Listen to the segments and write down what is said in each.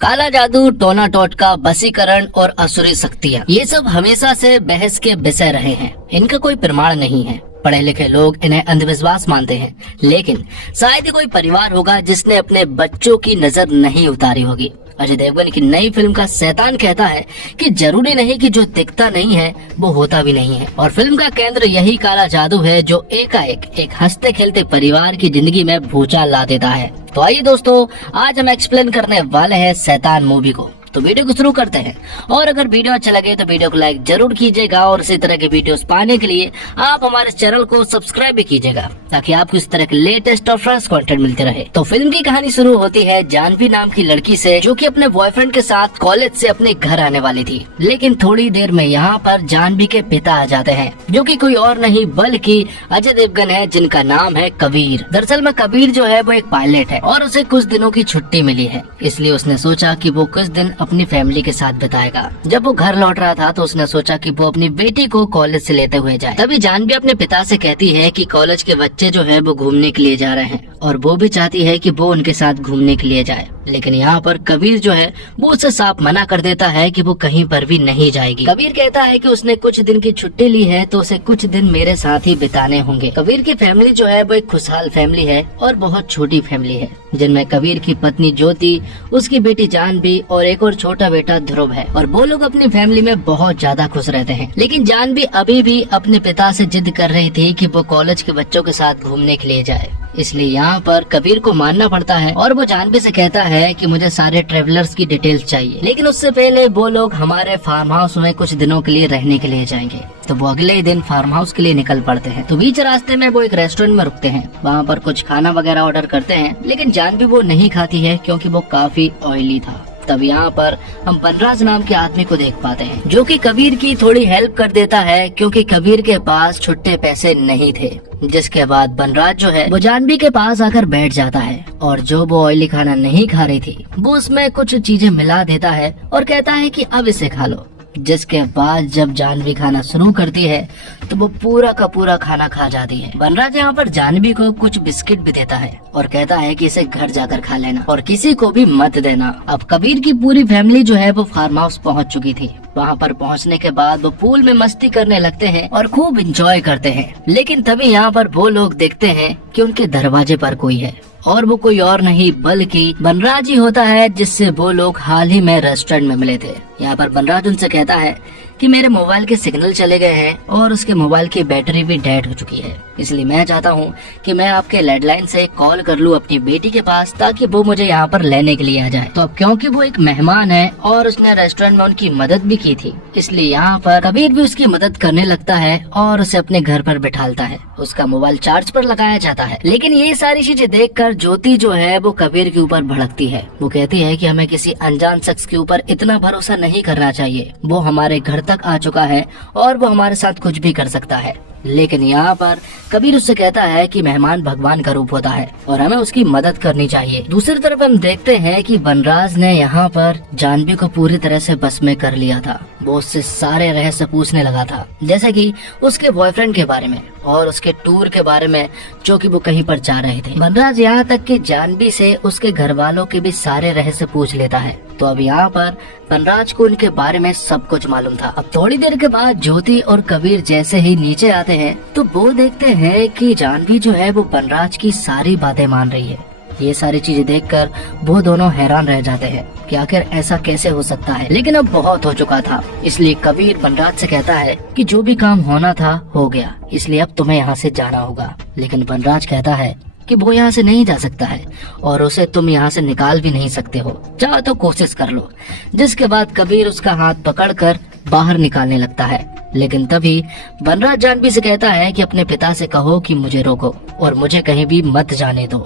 काला जादू, टोना टोटका, वशीकरण और असुरी शक्तियाँ, ये सब हमेशा से बहस के विषय रहे हैं। इनका कोई प्रमाण नहीं है। पढ़े लिखे लोग इन्हें अंधविश्वास मानते हैं, लेकिन शायद ही कोई परिवार होगा जिसने अपने बच्चों की नजर नहीं उतारी होगी। अजय देवगन की नई फिल्म का शैतान कहता है कि जरूरी नहीं कि जो दिखता नहीं है वो होता भी नहीं है, और फिल्म का केंद्र यही काला जादू है जो एकाएक एक हंसते खेलते परिवार की जिंदगी में भूचाल ला देता है। तो आइए दोस्तों, आज हम एक्सप्लेन करने वाले हैं शैतान मूवी को। तो वीडियो को शुरू करते हैं, और अगर वीडियो अच्छा लगे तो वीडियो को लाइक जरूर कीजिएगा, और इसी तरह के वीडियोस पाने के लिए आप हमारे चैनल को सब्सक्राइब भी कीजिएगा, ताकि आपको इस तरह के लेटेस्ट और फ्रेश कंटेंट मिलते रहे। तो फिल्म की कहानी शुरू होती है जानवी नाम की लड़की से, जो कि अपने बॉयफ्रेंड के साथ कॉलेज से अपने घर आने वाली थी। लेकिन थोड़ी देर में यहाँ पर जानवी के पिता आ जाते हैं, जो कि कोई और नहीं बल्कि अजय देवगन है, जिनका नाम है कबीर। दरअसल में कबीर जो है वो एक पायलट है, और उसे कुछ दिनों की छुट्टी मिली है, इसलिए उसने सोचा कि वो कुछ दिन अपनी फैमिली के साथ बिताएगा। जब वो घर लौट रहा था तो उसने सोचा कि वो अपनी बेटी को कॉलेज से लेते हुए जाए। तभी जानवी अपने पिता से कहती है कि कॉलेज के बच्चे जो है वो घूमने के लिए जा रहे हैं, और वो भी चाहती है कि वो उनके साथ घूमने के लिए जाए। लेकिन यहाँ पर कबीर जो है वो उसे साफ मना कर देता है कि वो कहीं पर भी नहीं जाएगी। कबीर कहता है कि उसने कुछ दिन की छुट्टी ली है तो उसे कुछ दिन मेरे साथ ही बिताने होंगे। कबीर की फैमिली जो है वो एक खुशहाल फैमिली है, और बहुत छोटी फैमिली है, जिनमें कबीर की पत्नी ज्योति, उसकी बेटी जानवी और एक और छोटा बेटा ध्रुव है। और वो लोग अपनी फैमिली में बहुत ज्यादा खुश रहते हैं। लेकिन जानवी अभी भी अपने पिता से जिद कर रही थी कि वो कॉलेज के बच्चों के साथ घूमने के लिए जाए, इसलिए यहाँ पर कबीर को मानना पड़ता है, और वो जानवी से कहता है कि मुझे सारे ट्रेवलर्स की डिटेल्स चाहिए, लेकिन उससे पहले वो लोग हमारे फार्म हाउस में कुछ दिनों के लिए रहने के लिए जाएंगे। तो वो अगले ही दिन फार्म हाउस के लिए निकल पड़ते हैं। तो बीच रास्ते में वो एक रेस्टोरेंट में रुकते हैं, वहाँ पर कुछ खाना वगैरह ऑर्डर करते हैं, लेकिन जानवी वो नहीं खाती है क्योंकि वो काफी ऑयली था। तब यहाँ पर हम बनराज नाम के आदमी को देख पाते हैं, जो कि कबीर की थोड़ी हेल्प कर देता है, क्योंकि कबीर के पास छुट्टे पैसे नहीं थे। जिसके बाद बनराज जो है वो जानवी के पास आकर बैठ जाता है, और जो वो ऑयली खाना नहीं खा रही थी वो उसमें कुछ चीजें मिला देता है और कहता है कि अब इसे खा लो। जिसके बाद जब जानवी खाना शुरू करती है तो वो पूरा का पूरा खाना खा जाती है। बनराज यहाँ पर जानवी को कुछ बिस्किट भी देता है और कहता है कि इसे घर जाकर खा लेना और किसी को भी मत देना। अब कबीर की पूरी फैमिली जो है वो फार्म हाउस पहुँच चुकी थी। वहाँ पर पहुँचने के बाद वो पूल में मस्ती करने लगते हैं और खूब इंजॉय करते हैं। लेकिन तभी यहाँ पर वो लोग देखते हैं कि उनके दरवाजे पर कोई है, और वो कोई और नहीं बल्कि बनराज ही होता है, जिससे वो लोग हाल ही में रेस्टोरेंट में मिले थे। यहाँ पर बनराज उनसे कहता है कि मेरे मोबाइल के सिग्नल चले गए हैं और उसके मोबाइल की बैटरी भी डेड हो चुकी है, इसलिए मैं चाहता हूँ कि मैं आपके लैंडलाइन से कॉल कर लूँ अपनी बेटी के पास, ताकि वो मुझे यहाँ पर लेने के लिए आ जाए। तो अब क्योंकि वो एक मेहमान है और उसने रेस्टोरेंट में उनकी मदद भी की थी, इसलिए यहाँ पर कबीर भी उसकी मदद करने लगता है और उसे अपने घर पर बिठालता है। उसका मोबाइल चार्ज पर लगाया जाता है। लेकिन ये सारी चीजें देखकर ज्योति जो है वो कबीर के ऊपर भड़कती है। वो कहती है कि हमें किसी अनजान शख्स के ऊपर इतना भरोसा नहीं करना चाहिए। वो हमारे घर तक आ चुका है और वो हमारे साथ कुछ भी कर सकता है। लेकिन यहाँ पर कबीर उससे कहता है कि मेहमान भगवान का रूप होता है और हमें उसकी मदद करनी चाहिए। दूसरी तरफ हम देखते हैं कि बनराज ने यहाँ पर जानवी को पूरी तरह से बस में कर लिया था। वो उससे सारे रहस्य पूछने लगा था, जैसे कि उसके बॉयफ्रेंड के बारे में और उसके टूर के बारे में, जो कि वो कहीं पर जा रहे थे। बनराज यहाँ तक कि जानवी से उसके घर वालों के भी सारे रहस्य पूछ लेता है। तो अब यहाँ पर बनराज को उनके बारे में सब कुछ मालूम था। अब थोड़ी देर के बाद ज्योति और कबीर जैसे ही नीचे आते हैं तो वो देखते हैं कि जानवी जो है वो बनराज की सारी बातें मान रही है। ये सारी चीजें देखकर वो दोनों हैरान रह जाते हैं कि आखिर ऐसा कैसे हो सकता है। लेकिन अब बहुत हो चुका था, इसलिए कबीर बनराज से कहता है कि जो भी काम होना था हो गया, इसलिए अब तुम्हें यहाँ से जाना होगा। लेकिन बनराज कहता है कि वो यहाँ से नहीं जा सकता है और उसे तुम यहाँ से निकाल भी नहीं सकते हो, चाहो तो कोशिश कर लो। जिसके बाद कबीर उसका हाथ पकड़कर बाहर निकालने लगता है। लेकिन तभी बनराज जानवी से कहता है कि अपने पिता से कहो कि मुझे रोको और मुझे कहीं भी मत जाने दो।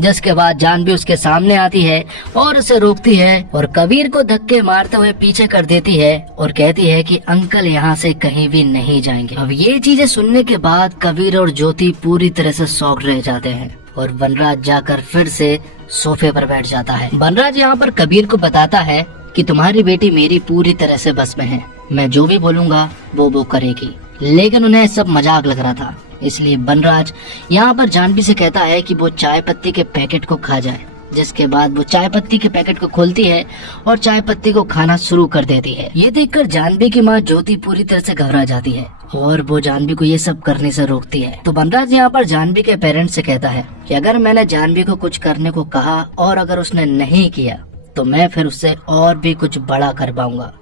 जिसके बाद जानवी उसके सामने आती है और उसे रोकती है और कबीर को धक्के मारते हुए पीछे कर देती है और कहती है कि अंकल यहाँ से कहीं भी नहीं जाएंगे। अब ये चीजें सुनने के बाद कबीर और ज्योति पूरी तरह से शॉक रह जाते हैं और बनराज जाकर फिर से सोफे पर बैठ जाता है। बनराज यहाँ पर कबीर को बताता है कि तुम्हारी बेटी मेरी पूरी तरह से बस में है, मैं जो भी बोलूँगा वो करेगी। लेकिन उन्हें सब मजाक लग रहा था, इसलिए बनराज यहाँ पर जानवी से कहता है कि वो चाय पत्ती के पैकेट को खा जाए जिसके बाद वो चाय पत्ती के पैकेट को खोलती है और चाय पत्ती को खाना शुरू कर देती है। ये देखकर जानवी की माँ ज्योति पूरी तरह से घबरा जाती है और वो जानवी को ये सब करने से रोकती है। तो बनराज यहाँ पर जानवी के पेरेंट्स से कहता है कि अगर मैंने जानवी को कुछ करने को कहा और अगर उसने नहीं किया तो मैं फिर उससे और भी कुछ बड़ा कर पाऊंगा।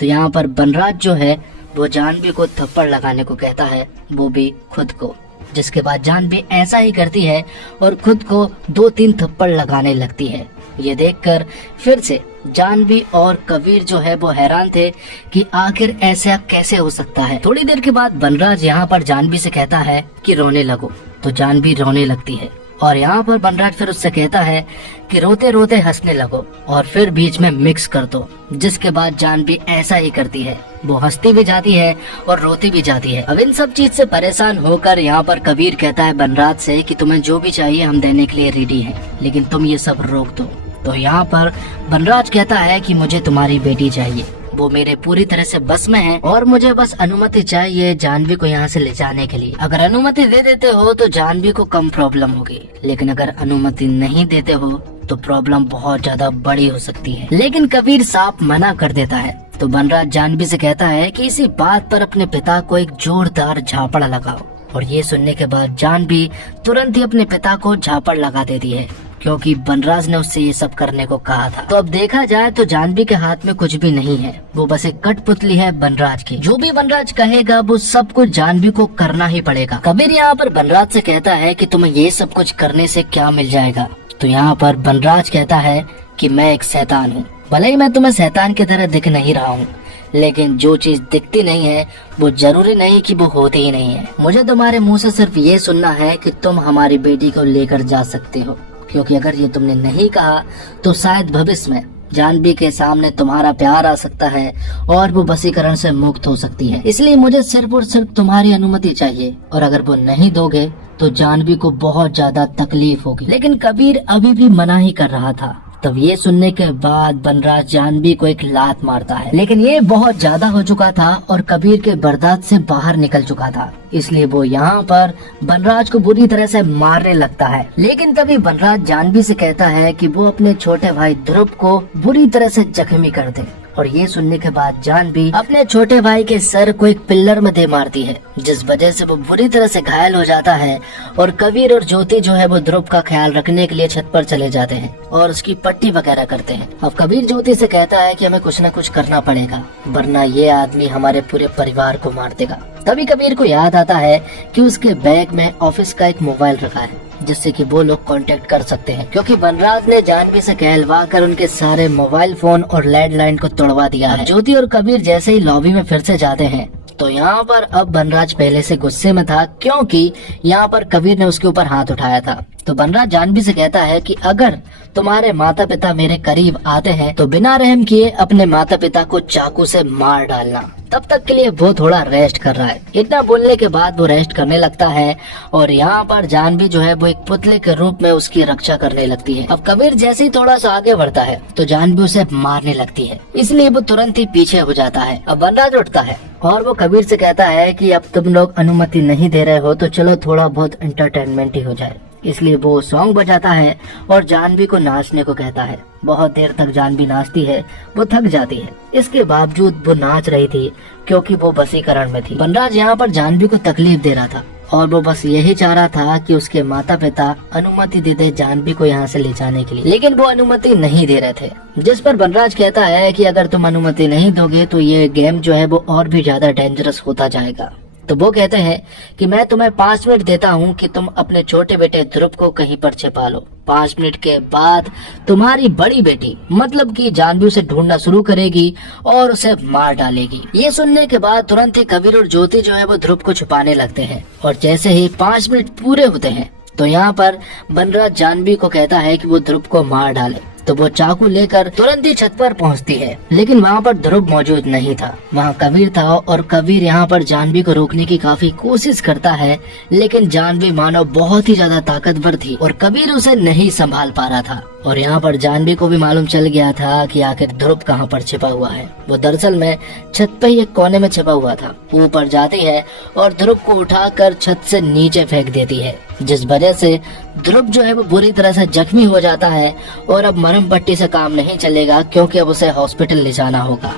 तो यहाँ पर बनराज जो है वो जानवी को थप्पड़ लगाने को कहता है, वो भी खुद को। जिसके बाद जानवी ऐसा ही करती है और खुद को 2-3 थप्पड़ लगाने लगती है। ये देखकर फिर से जानवी और कबीर जो है वो हैरान थे कि आखिर ऐसा कैसे हो सकता है। थोड़ी देर के बाद बनराज यहाँ पर जानवी से कहता है कि रोने लगो। तो जानवी रोने लगती है और यहाँ पर बनराज फिर उससे कहता है कि रोते रोते हंसने लगो और फिर बीच में मिक्स कर दो। जिसके बाद जानवी ऐसा ही करती है, वो हंसती भी जाती है और रोती भी जाती है। अब इन सब चीज से परेशान होकर यहाँ पर कबीर कहता है बनराज से कि तुम्हें जो भी चाहिए हम देने के लिए रेडी हैं, लेकिन तुम ये सब रोक दो। तो यहाँ पर बनराज कहता है कि मुझे तुम्हारी बेटी चाहिए, वो मेरे पूरी तरह से बस में है और मुझे बस अनुमति चाहिए जानवी को यहाँ से ले जाने के लिए। अगर अनुमति दे देते हो तो जानवी को कम प्रॉब्लम होगी, लेकिन अगर अनुमति नहीं देते हो तो प्रॉब्लम बहुत ज्यादा बड़ी हो सकती है। लेकिन कबीर साफ मना कर देता है। तो बनराज जानवी से कहता है कि इसी बात पर अपने पिता को एक जोरदार झापड़ लगाओ। और ये सुनने के बाद जानवी तुरंत ही अपने पिता को झापड़ लगा देती है, क्योंकि बनराज ने उससे ये सब करने को कहा था। तो अब देखा जाए तो जानवी के हाथ में कुछ भी नहीं है, वो बस एक कठपुतली है बनराज की। जो भी बनराज कहेगा वो सब कुछ जानवी को करना ही पड़ेगा। कबीर यहाँ पर बनराज से कहता है कि तुम्हें ये सब कुछ करने से क्या मिल जाएगा। तो यहाँ पर बनराज कहता है कि मैं एक शैतान हूँ, भले ही मैं तुम्हें शैतान की तरह दिख नहीं रहा हूँ, लेकिन जो चीज दिखती नहीं है वो जरूरी नहीं कि वो होती ही नहीं है। मुझे तुम्हारे मुंह से सिर्फ ये सुनना है कि तुम हमारी बेटी को लेकर जा सकते हो, क्योंकि अगर ये तुमने नहीं कहा तो शायद भविष्य में जानवी के सामने तुम्हारा प्यार आ सकता है और वो वशीकरण से मुक्त हो सकती है। इसलिए मुझे सिर्फ और सिर्फ तुम्हारी अनुमति चाहिए, और अगर वो नहीं दोगे तो जानवी को बहुत ज्यादा तकलीफ होगी। लेकिन कबीर अभी भी मना ही कर रहा था। तब ये सुनने के बाद बनराज जानवी को एक लात मारता है, लेकिन ये बहुत ज्यादा हो चुका था और कबीर के बर्दाश्त से बाहर निकल चुका था। इसलिए वो यहाँ पर बनराज को बुरी तरह से मारने लगता है। लेकिन तभी बनराज जानवी से कहता है कि वो अपने छोटे भाई ध्रुव को बुरी तरह से जख्मी कर दे। और ये सुनने के बाद जानवी अपने छोटे भाई के सर को एक पिल्लर में दे मारती है, जिस वजह से वो बुरी तरह से घायल हो जाता है। और कबीर और ज्योति जो है वो ध्रुव का ख्याल रखने के लिए छत पर चले जाते हैं और उसकी पट्टी वगैरह करते हैं। अब कबीर ज्योति से कहता है कि हमें कुछ न कुछ करना पड़ेगा, वरना ये आदमी हमारे पूरे परिवार को मार देगा। तभी कबीर को याद आता है कि उसके बैग में ऑफिस का एक मोबाइल रखा है, जिससे कि वो लोग कांटेक्ट कर सकते हैं, क्योंकि बनराज ने जानवी से कहलवा कर उनके सारे मोबाइल फोन और लैंडलाइन को तोड़वा दिया है। ज्योति और कबीर जैसे ही लॉबी में फिर से जाते हैं तो यहाँ पर अब बनराज पहले से गुस्से में था, क्योंकि यहाँ पर कबीर ने उसके ऊपर हाथ उठाया था। तो बनराज जानवी से कहता है कि अगर तुम्हारे माता पिता मेरे करीब आते हैं तो बिना रहम किए अपने माता पिता को चाकू से मार डालना। तब तक के लिए वो थोड़ा रेस्ट कर रहा है। इतना बोलने के बाद वो रेस्ट करने लगता है और यहाँ पर जानवी जो है वो एक पुतले के रूप में उसकी रक्षा करने लगती है। अब कबीर जैसे ही थोड़ा सा आगे बढ़ता है तो जानवी उसे मारने लगती है, इसलिए वो तुरंत ही पीछे हो जाता है। अब बनराज उठता है और वो कबीर से कहता है कि अब तुम लोग अनुमति नहीं दे रहे हो तो चलो थोड़ा बहुत एंटरटेनमेंट ही हो जाए। इसलिए वो सॉन्ग बजाता है और जानवी को नाचने को कहता है। बहुत देर तक जानवी नाचती है, वो थक जाती है। इसके बावजूद वो नाच रही थी क्योंकि वो वशीकरण में थी। बनराज यहाँ पर जानवी को तकलीफ दे रहा था और वो बस यही चाह रहा था कि उसके माता पिता अनुमति दे दे जानवी को यहाँ से ले जाने के लिए, लेकिन वो अनुमति नहीं दे रहे थे। जिस पर बनराज कहता है कि अगर तुम अनुमति नहीं दोगे तो ये गेम जो है वो और भी ज्यादा डेंजरस होता जाएगा। तो वो कहते हैं कि मैं तुम्हें 5 मिनट देता हूँ कि तुम अपने छोटे बेटे ध्रुव को कहीं पर छिपा लो। 5 मिनट के बाद तुम्हारी बड़ी बेटी मतलब कि जानवी उसे ढूंढना शुरू करेगी और उसे मार डालेगी। ये सुनने के बाद तुरंत ही कबीर और ज्योति जो है वो ध्रुव को छुपाने लगते हैं और जैसे ही 5 मिनट पूरे होते हैं तो यहाँ पर बनराज जानवी को कहता है कि वो ध्रुव को मार डाले। तो वो चाकू लेकर तुरंत ही छत पर पहुंचती है, लेकिन वहाँ पर ध्रुव मौजूद नहीं था, वहाँ कबीर था। और कबीर यहाँ पर जानवी को रोकने की काफी कोशिश करता है, लेकिन जानवी मानो बहुत ही ज्यादा ताकतवर थी और कबीर उसे नहीं संभाल पा रहा था। और यहाँ पर जानवी को भी मालूम चल गया था कि आखिर ध्रुव कहाँ पर छिपा हुआ है। वो दरअसल में छत पे ही एक कोने में छिपा हुआ था। ऊपर जाती है और ध्रुव को उठाकर छत से नीचे फेंक देती है, जिस वजह से ध्रुव जो है वो बुरी तरह से जख्मी हो जाता है और अब मरहम पट्टी से काम नहीं चलेगा, क्योंकि अब उसे हॉस्पिटल ले जाना होगा।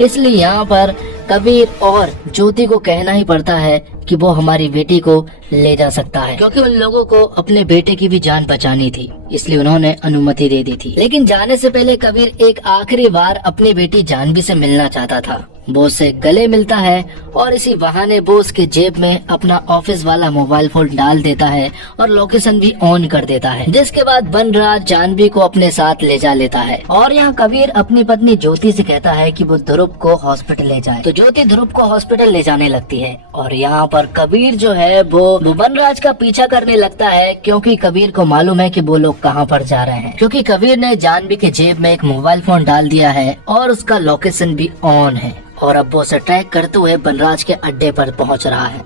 इसलिए यहाँ पर कबीर और ज्योति को कहना ही पड़ता है कि वो हमारी बेटी को ले जा सकता है, क्योंकि उन लोगों को अपने बेटे की भी जान बचानी थी, इसलिए उन्होंने अनुमति दे दी थी। लेकिन जाने से पहले कबीर एक आखिरी बार अपनी बेटी जानवी से मिलना चाहता था। वो उससे गले मिलता है और इसी बहाने वो उसके जेब में अपना ऑफिस वाला मोबाइल फोन डाल देता है और लोकेशन भी ऑन कर देता है, जिसके बाद बनराज जानवी को अपने साथ ले जा लेता है। और यहाँ कबीर अपनी पत्नी ज्योति से कहता है कि वो ध्रुव को हॉस्पिटल ले जाए, तो ज्योति ध्रुव को हॉस्पिटल ले जाने लगती है। और यहाँ पर कबीर जो है वो बनराज का पीछा करने लगता है, क्योंकि कबीर को मालूम है कि वो लोग कहाँ पर जा रहे हैं, क्योंकि कबीर ने जानवी के जेब में एक मोबाइल फोन डाल दिया है और उसका लोकेशन भी ऑन है। और अब वो उसे ट्रैक करते हुए बनराज के अड्डे पर पहुंच रहा है।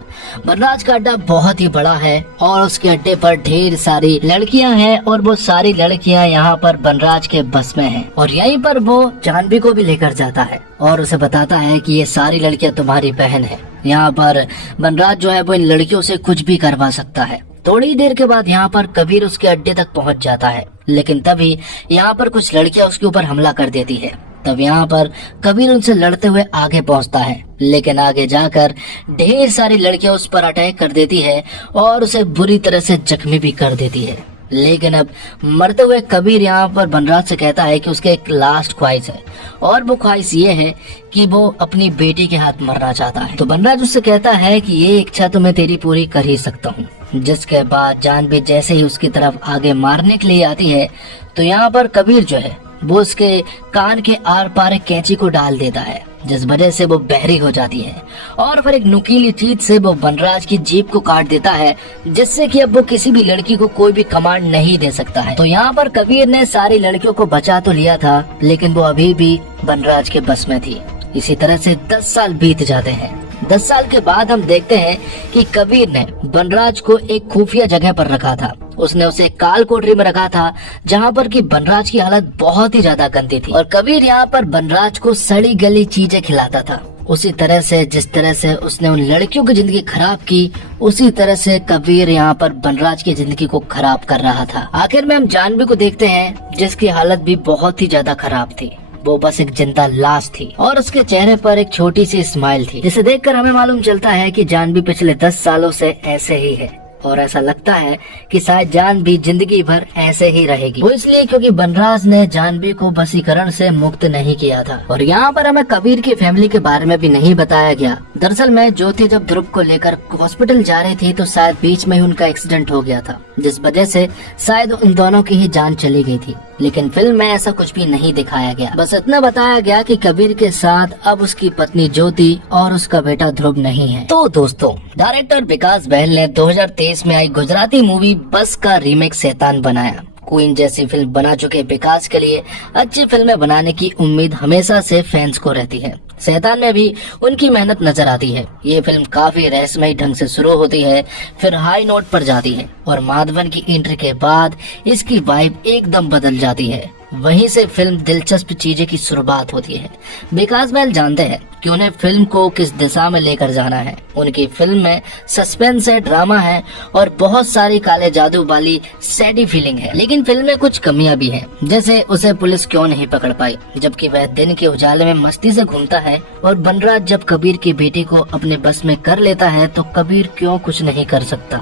बनराज का अड्डा बहुत ही बड़ा है और उसके अड्डे पर ढेर सारी लड़कियां हैं और वो सारी लड़कियां यहाँ पर बनराज के बस में हैं। और यहीं पर वो जानवी को भी लेकर जाता है और उसे बताता है कि ये सारी लड़कियां तुम्हारी बहन है। यहाँ पर बनराज जो है वो इन लड़कियों से कुछ भी करवा सकता है। थोड़ी देर के बाद यहाँ पर कबीर उसके अड्डे तक पहुँच जाता है, लेकिन तभी यहाँ पर कुछ लड़कियां उसके ऊपर हमला कर देती है। तब यहाँ पर कबीर उनसे लड़ते हुए आगे पहुंचता है, लेकिन आगे जाकर ढेर सारी लड़कियां उस पर अटैक कर देती है और उसे बुरी तरह से जख्मी भी कर देती है। लेकिन अब मरते हुए कबीर यहाँ पर बनराज से कहता है कि उसके एक लास्ट ख्वाहिश है, और वो ख्वाहिश ये है कि वो अपनी बेटी के हाथ मरना चाहता है। तो बनराज उससे कहता है कि ये इच्छा तो मैं तेरी पूरी कर ही सकता हूँ। जिसके बाद जानवी जैसे ही उसकी तरफ आगे मारने के लिए आती है, तो यहाँ पर कबीर जो है वो उसके कान के आर पार एक कैंची को डाल देता है, जिस वजह से वो बहरी हो जाती है। और फिर एक नुकीली चीज से वो बनराज की जीभ को काट देता है, जिससे कि अब वो किसी भी लड़की को कोई भी कमांड नहीं दे सकता है। तो यहाँ पर कबीर ने सारी लड़कियों को बचा तो लिया था, लेकिन वो अभी भी बनराज के बस में थी। इसी तरह से 10 साल बीत जाते हैं। 10 साल के बाद हम देखते हैं कि कबीर ने बनराज को एक खुफिया जगह पर रखा था। उसने उसे काल कोठरी में रखा था, जहाँ पर कि बनराज की हालत बहुत ही ज्यादा गंदी थी। और कबीर यहाँ पर बनराज को सड़ी गली चीजें खिलाता था। उसी तरह से जिस तरह से उसने उन लड़कियों की जिंदगी खराब की, उसी तरह से कबीर यहाँ पर बनराज की जिंदगी को खराब कर रहा था। आखिर में हम जानवी को देखते हैं, जिसकी हालत भी बहुत ही ज्यादा खराब थी। वो बस एक जिंदा लाश थी और उसके चेहरे पर एक छोटी सी स्माइल थी, जिसे देखकर हमें मालूम चलता है कि जानवी पिछले 10 सालों से ऐसे ही है। और ऐसा लगता है कि शायद जानवी जिंदगी भर ऐसे ही रहेगी। वो इसलिए क्योंकि बनराज ने जानवी को वशीकरण से मुक्त नहीं किया था। और यहाँ पर हमें कबीर की फैमिली के बारे में भी नहीं बताया गया। दरअसल में ज्योति जब ध्रुव को लेकर हॉस्पिटल जा रही थी, तो शायद बीच में ही उनका एक्सीडेंट हो गया था, जिस वजह से शायद उन दोनों की ही जान चली गई थी। लेकिन फिल्म में ऐसा कुछ भी नहीं दिखाया गया। बस इतना बताया गया कि कबीर के साथ अब उसकी पत्नी ज्योति और उसका बेटा ध्रुव नहीं है। तो दोस्तों, डायरेक्टर विकास बहल ने 2023 में आई गुजराती मूवी बस का रीमेक शैतान बनाया। क्वीन जैसी फिल्म बना चुके विकास के लिए अच्छी फिल्में बनाने की उम्मीद हमेशा से फैंस को रहती है। शैतान में भी उनकी मेहनत नजर आती है। ये फिल्म काफी रहस्यमयी ढंग से शुरू होती है, फिर हाई नोट पर जाती है और माधवन की एंट्री के बाद इसकी वाइब एकदम बदल जाती है। वहीं से फिल्म दिलचस्प चीजें की शुरुआत होती है। विकास बहल जानते हैं कि उन्हें फिल्म को किस दिशा में लेकर जाना है। उनकी फिल्म में सस्पेंस है, ड्रामा है और बहुत सारी काले जादू वाली सैडी फीलिंग है। लेकिन फिल्म में कुछ कमियां भी हैं, जैसे उसे पुलिस क्यों नहीं पकड़ पाई, जबकि वह दिन के उजाले में मस्ती से घूमता है। और बनराज जब कबीर की बेटी को अपने बस में कर लेता है, तो कबीर क्यों कुछ नहीं कर सकता।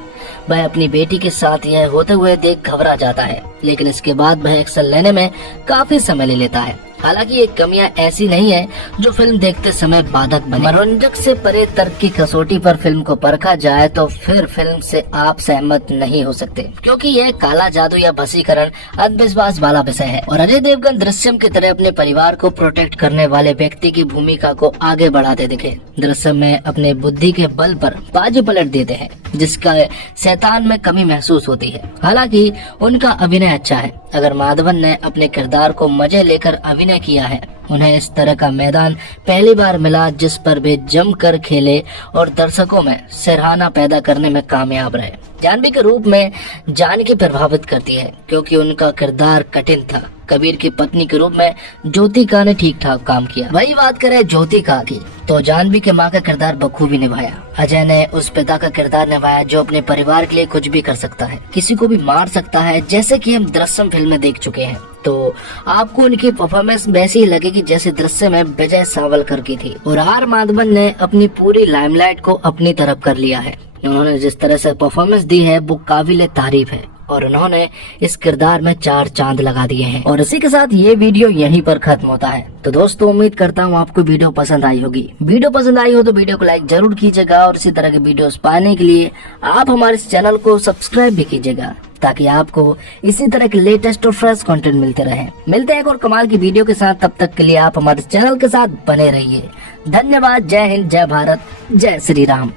वह अपनी बेटी के साथ यह होते हुए देख घबरा जाता है, लेकिन इसके बाद वह एक्शन लेने में काफी समय ले लेता है। हालांकि ये कमियां ऐसी नहीं है जो फिल्म देखते समय बाधक बने। मनोरंजक से परे तर्क की कसौटी पर फिल्म को परखा जाए तो फिर फिल्म से आप सहमत नहीं हो सकते, क्योंकि यह काला जादू या वशीकरण अंधविश्वास वाला विषय है। और अजय देवगन दृश्यम की तरह अपने परिवार को प्रोटेक्ट करने वाले व्यक्ति की भूमिका को आगे बढ़ाते दिखे। दृश्यम में अपने बुद्धि के बल पर बाजी पलट देते हैं, जिसका शैतान में कमी महसूस होती है। हालांकि उनका अभिनय अच्छा है। अगर माधवन ने अपने किरदार को मजे लेकर अभिनय किया है, उन्हें इस तरह का मैदान पहली बार मिला जिस पर वे जमकर खेले और दर्शकों में सराहना पैदा करने में कामयाब रहे। जानवी के रूप में जानकी प्रभावित करती है क्योंकि उनका किरदार कठिन था। कबीर की पत्नी के रूप में ज्योतिका ने ठीक ठाक काम किया। वही बात करें ज्योतिका की तो जानवी के माँ का किरदार बखूबी निभाया। अजय ने उस पिता का किरदार निभाया जो अपने परिवार के लिए कुछ भी कर सकता है, किसी को भी मार सकता है, जैसे कि हम दृश्यम फिल्म में देख चुके हैं। तो आपको उनकी परफॉर्मेंस वैसी ही लगेगी जैसे दृश्य में विजय सावलकर की थी। और आर माधवन ने अपनी पूरी लाइमलाइट को अपनी तरफ कर लिया है। उन्होंने जिस तरह से परफॉर्मेंस दी है वो काबिले तारीफ है और उन्होंने इस किरदार में 4 चांद लगा दिए हैं। और इसी के साथ ये वीडियो यहीं पर खत्म होता है। तो दोस्तों उम्मीद करता हूँ आपको वीडियो पसंद आई होगी। वीडियो पसंद आई हो तो वीडियो को लाइक जरूर कीजिएगा और इसी तरह के वीडियोस पाने के लिए आप हमारे इस चैनल को सब्सक्राइब भी कीजिएगा ताकि आपको इसी तरह के लेटेस्ट और फ्रेश कंटेंट मिलते रहे। मिलते हैं एक और कमाल की वीडियो के साथ, तब तक के लिए आप हमारे चैनल के साथ बने रहिए। धन्यवाद। जय हिंद, जय भारत, जय श्री राम।